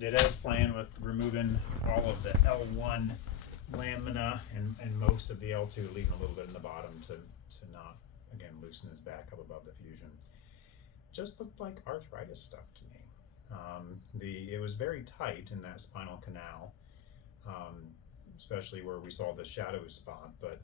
Did as planned with removing all of the L1 lamina and most of the L2, leaving a little bit in the bottom to not, again, loosen his back up above the fusion. Just looked like arthritis stuff to me. It was very tight in that spinal canal, especially where we saw the shadow spot, but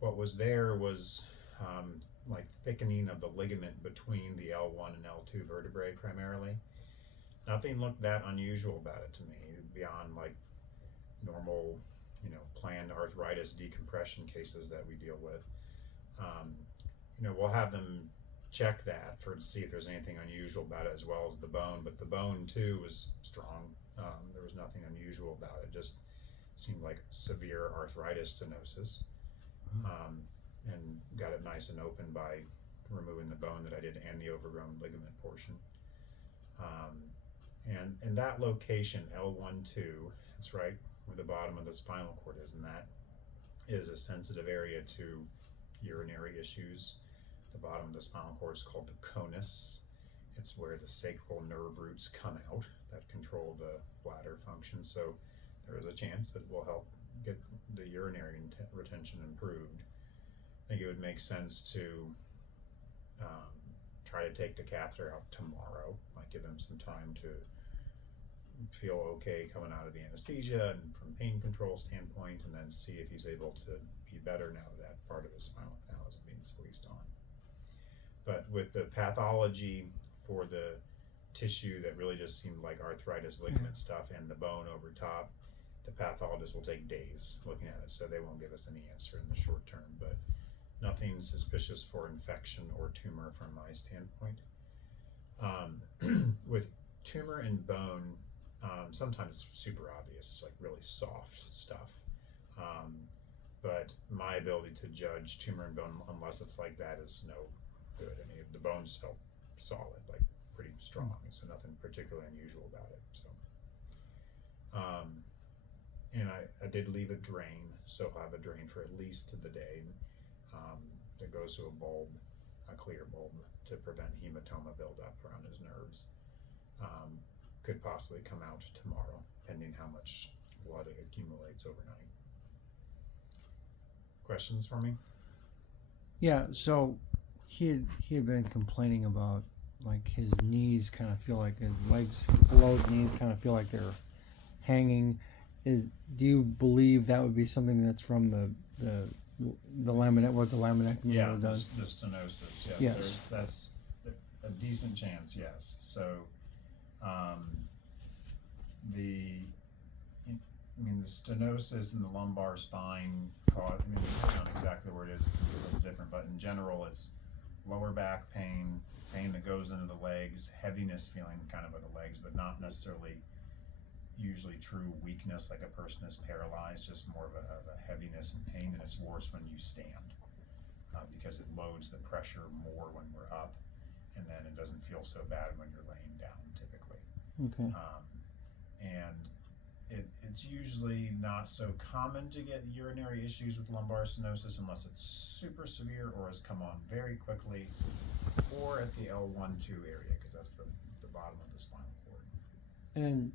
what was there was like thickening of the ligament between the L1 and L2 vertebrae primarily. Nothing looked that unusual about it to me, beyond like normal, planned arthritis decompression cases that we deal with. We'll have them check that to see if there's anything unusual about it, as well as the bone, but the bone too was strong. There was nothing unusual about it, just seemed like severe arthritis stenosis. And got it nice and open by removing the bone that I did and the overgrown ligament portion. And in that location, L1-2, it's right where the bottom of the spinal cord is, and that is a sensitive area to urinary issues. The bottom of the spinal cord is called the conus. It's where the sacral nerve roots come out that control the bladder function. So there is a chance that it will help get the urinary retention improved. I think it would make sense to try to take the catheter out tomorrow, like give him some time to feel okay coming out of the anesthesia and from pain control standpoint, and then see if he's able to be better now that part of the spinal canal is being squeezed on. But with the pathology for the tissue that really just seemed like arthritis ligament stuff and the bone over top, the pathologist will take days looking at it, so they won't give us any answer in the short term, but nothing suspicious for infection or tumor from my standpoint. With tumor and bone, sometimes it's super obvious. It's like really soft stuff. But my ability to judge tumor and bone, unless it's like that, is no good. I mean, the bone just felt solid, like pretty strong, so nothing particularly unusual about it. So, and I did leave a drain, so I'll have a drain for at least the day. That goes to a bulb, a clear bulb, to prevent hematoma buildup around his nerves. Could possibly come out tomorrow, pending how much blood accumulates overnight. Questions for me? Yeah, so he had been complaining about like his knees kind of feel like his legs below his knees kind of feel like they're hanging. Do you believe that would be something that's from the what the laminectomy does? The stenosis, yes. That's a decent chance, yes. So, the stenosis in the lumbar spine depends on exactly where it is, it can be a little different, but in general, it's lower back pain that goes into the legs, heaviness feeling kind of the legs, but not necessarily usually true weakness, like a person is paralyzed, just more of a heaviness and pain, and it's worse when you stand because it loads the pressure more when we're up, and then it doesn't feel so bad when you're laying down typically. Okay. And it's usually not so common to get urinary issues with lumbar stenosis unless it's super severe or has come on very quickly, or at the L1-2 area, because that's the bottom of the spinal cord. And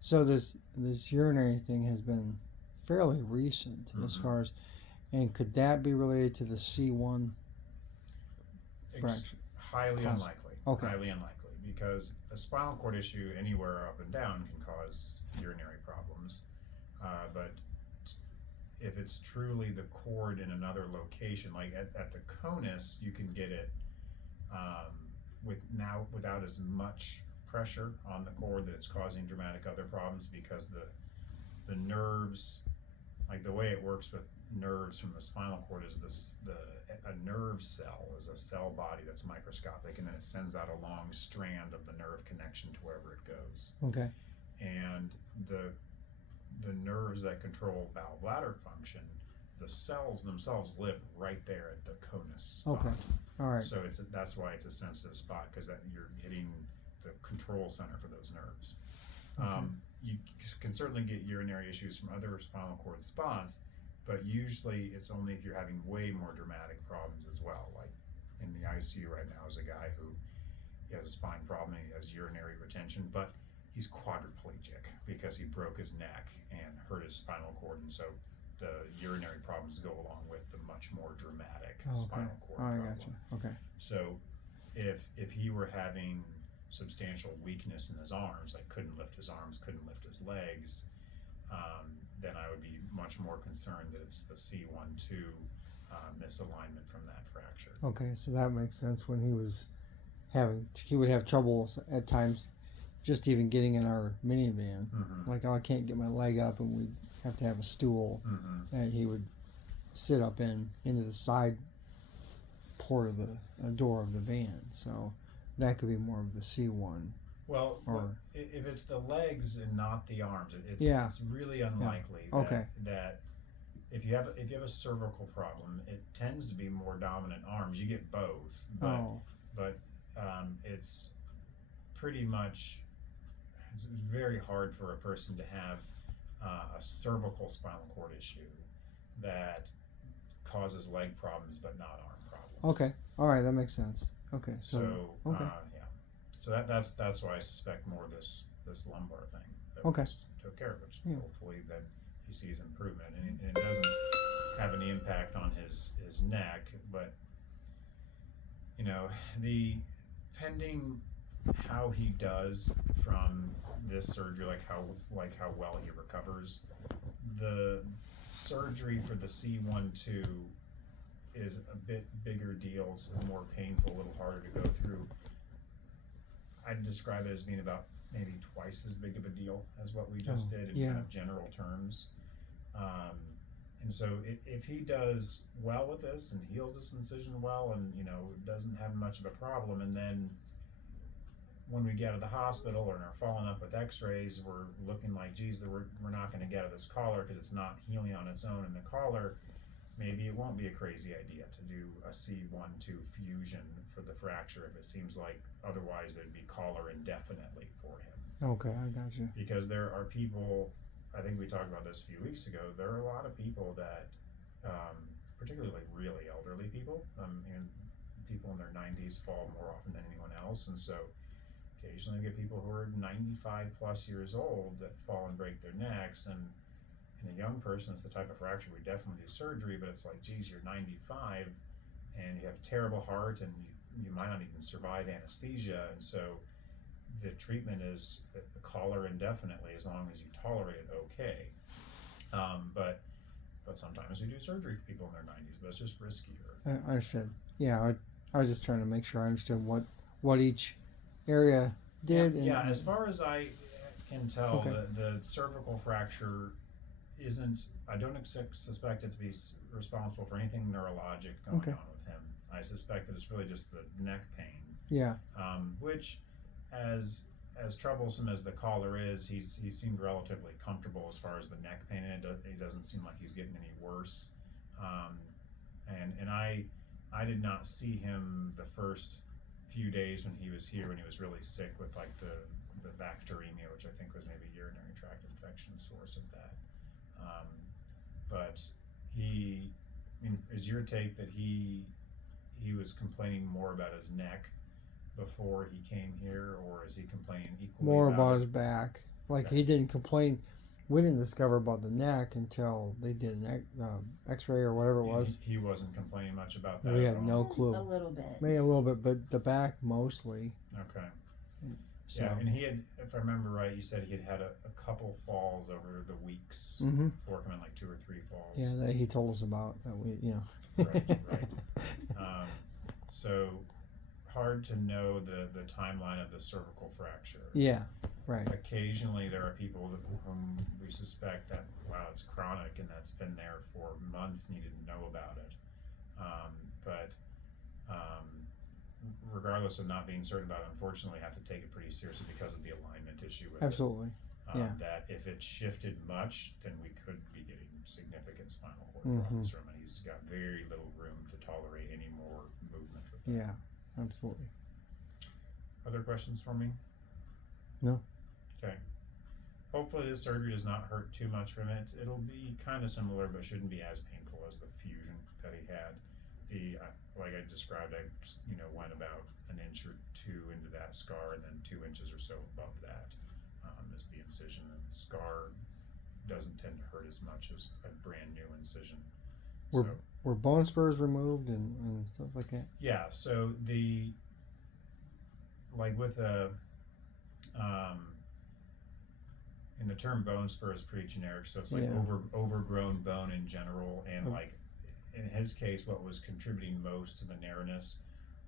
so this urinary thing has been fairly recent as far as, and could that be related to the C1 fracture? Highly unlikely. Okay. Highly unlikely, because a spinal cord issue anywhere up and down can cause urinary problems. But if it's truly the cord in another location, like at the conus, you can get it without as much pressure on the cord that it's causing dramatic other problems, because the nerves, like the way it works with nerves from the spinal cord is a nerve cell is a cell body that's microscopic, and then it sends out a long strand of the nerve connection to wherever it goes. Okay. And the nerves that control bowel bladder function, the cells themselves live right there at the conus spot. Okay. All right. So that's why it's a sensitive spot, because you're hitting the control center for those nerves. Okay. You can certainly get urinary issues from other spinal cord spots, but usually it's only if you're having way more dramatic problems as well. Like in the ICU right now is a guy who he has a spine problem and he has urinary retention, but he's quadriplegic because he broke his neck and hurt his spinal cord, and so the urinary problems go along with the much more dramatic spinal cord I problem. gotcha. Okay. So if he were having substantial weakness in his arms, like couldn't lift his arms, couldn't lift his legs, then I would be much more concerned that it's the C1-2 misalignment from that fracture. Okay, so that makes sense. When he would have trouble at times just even getting in our minivan. Mm-hmm. Like, oh, I can't get my leg up, and we'd have to have a stool that he would sit up into the side port of the door of the van. So that could be more of the C1. Well, or if it's the legs and not the arms, it's really unlikely that if you have a cervical problem, it tends to be more dominant arms. You get both, but it's pretty much, it's very hard for a person to have a cervical spinal cord issue that causes leg problems but not arm problems. Okay, all right, that makes sense. Okay, so okay. So that's why I suspect more this lumbar thing that we just took care of, which hopefully then he sees improvement, and it doesn't have any impact on his neck, but the pending how he does from this surgery, like how well he recovers, the surgery for the C1-2 is a bit bigger deal, it's more painful, a little harder to go through. I'd describe it as being about maybe twice as big of a deal as what we just did in kind of general terms. And so if he does well with this and heals this incision well and, doesn't have much of a problem, and then when we get out of the hospital or are following up with x-rays, we're looking like, geez, we're not going to get out of this collar because it's not healing on its own in the collar, maybe it won't be a crazy idea to do a C1-2 fusion for the fracture if it seems like otherwise there'd be collar indefinitely for him. Okay, I got you. Because there are people, I think we talked about this a few weeks ago, there are a lot of people that, particularly really elderly people, and people in their 90s fall more often than anyone else, and so occasionally we get people who are 95 plus years old that fall and break their necks, and in a young person, it's the type of fracture we definitely do surgery, but it's like, geez, you're 95 and you have a terrible heart and you might not even survive anesthesia, and so the treatment is a collar indefinitely as long as you tolerate it okay. But sometimes we do surgery for people in their 90s, but it's just riskier. I understand. Yeah, I was just trying to make sure I understood what each area did. Yeah, as far as I can tell, the cervical fracture isn't, I don't suspect it to be responsible for anything neurologic going on with him. I suspect that it's really just the neck pain. Yeah. Which, as troublesome as the collar is, he seemed relatively comfortable as far as the neck pain, and it doesn't seem like he's getting any worse. And I did not see him the first few days when he was here, when he was really sick with like the bacteremia, which I think was maybe urinary tract infection source of that. But is your take that he was complaining more about his neck before he came here, or is he complaining equally more about his back? Like, he didn't complain. We didn't discover about the neck until they did an X-ray or whatever it was. He wasn't complaining much about that. We had no clue. A little bit. Maybe a little bit, but the back mostly. Okay. So. Yeah, and he had, if I remember right, you said he had a couple falls over the weeks before coming, like 2 or 3 falls. Yeah, that he told us about. That we, Right. So hard to know the timeline of the cervical fracture. Yeah, right. Occasionally there are people whom we suspect that, wow, it's chronic and that's been there for months and you didn't know about it. But regardless of not being certain about it, unfortunately, I have to take it pretty seriously because of the alignment issue with Absolutely. it. That if it shifted much, then we could be getting significant spinal cord problems from it. He's got very little room to tolerate any more movement with that. Yeah, absolutely. Other questions for me? No. Okay. Hopefully this surgery does not hurt too much from it. It'll be kind of similar, but shouldn't be as painful as the fusion that he had. like I described, I went about an inch or two into that scar, and then 2 inches or so above that is the incision. And the scar doesn't tend to hurt as much as a brand new incision. Were bone spurs removed and stuff like that? Yeah, so with a and the term bone spur is pretty generic, so it's like overgrown bone in general, and like in his case, what was contributing most to the narrowness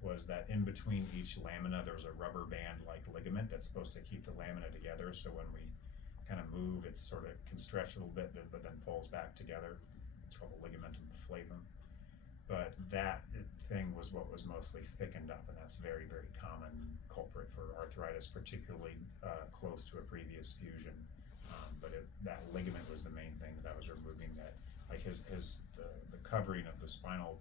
was that in between each lamina there was a rubber band like ligament that's supposed to keep the lamina together, so when we kind of move, it sort of can stretch a little bit but then pulls back together. It's called the ligamentum flavum. But that thing was what was mostly thickened up, and that's a very, very common culprit for arthritis, particularly close to a previous fusion. But that ligament was the main thing that I was removing. That, like the covering of the spinal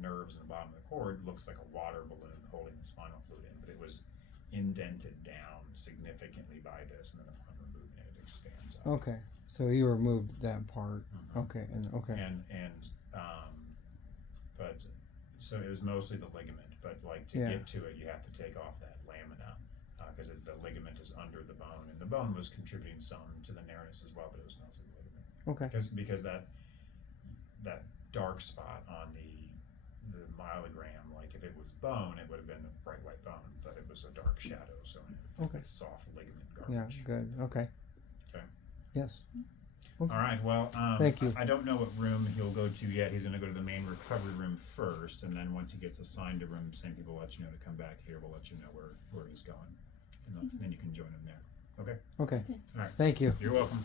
nerves in the bottom of the cord looks like a water balloon holding the spinal fluid in, but it was indented down significantly by this, and then upon removing it, it expands up. Okay, so you removed that part. Mm-hmm. Okay, but so it was mostly the ligament, but like to get to it, you have to take off that lamina because the ligament is under the bone, and the bone was contributing some to the narrowness as well, but it was mostly the ligament. Okay. Because that dark spot on the myelogram, like if it was bone, it would have been a bright white bone, but it was a dark shadow, so it's soft ligament garbage. Yeah, good. Okay. Okay. Yes. Okay. All right. Well, thank you. I don't know what room he'll go to yet. He's going to go to the main recovery room first, and then once he gets assigned a room, same people will let you know to come back here. We'll let you know where he's going, and then you can join him there. Okay. Okay. All right. Thank you. You're welcome.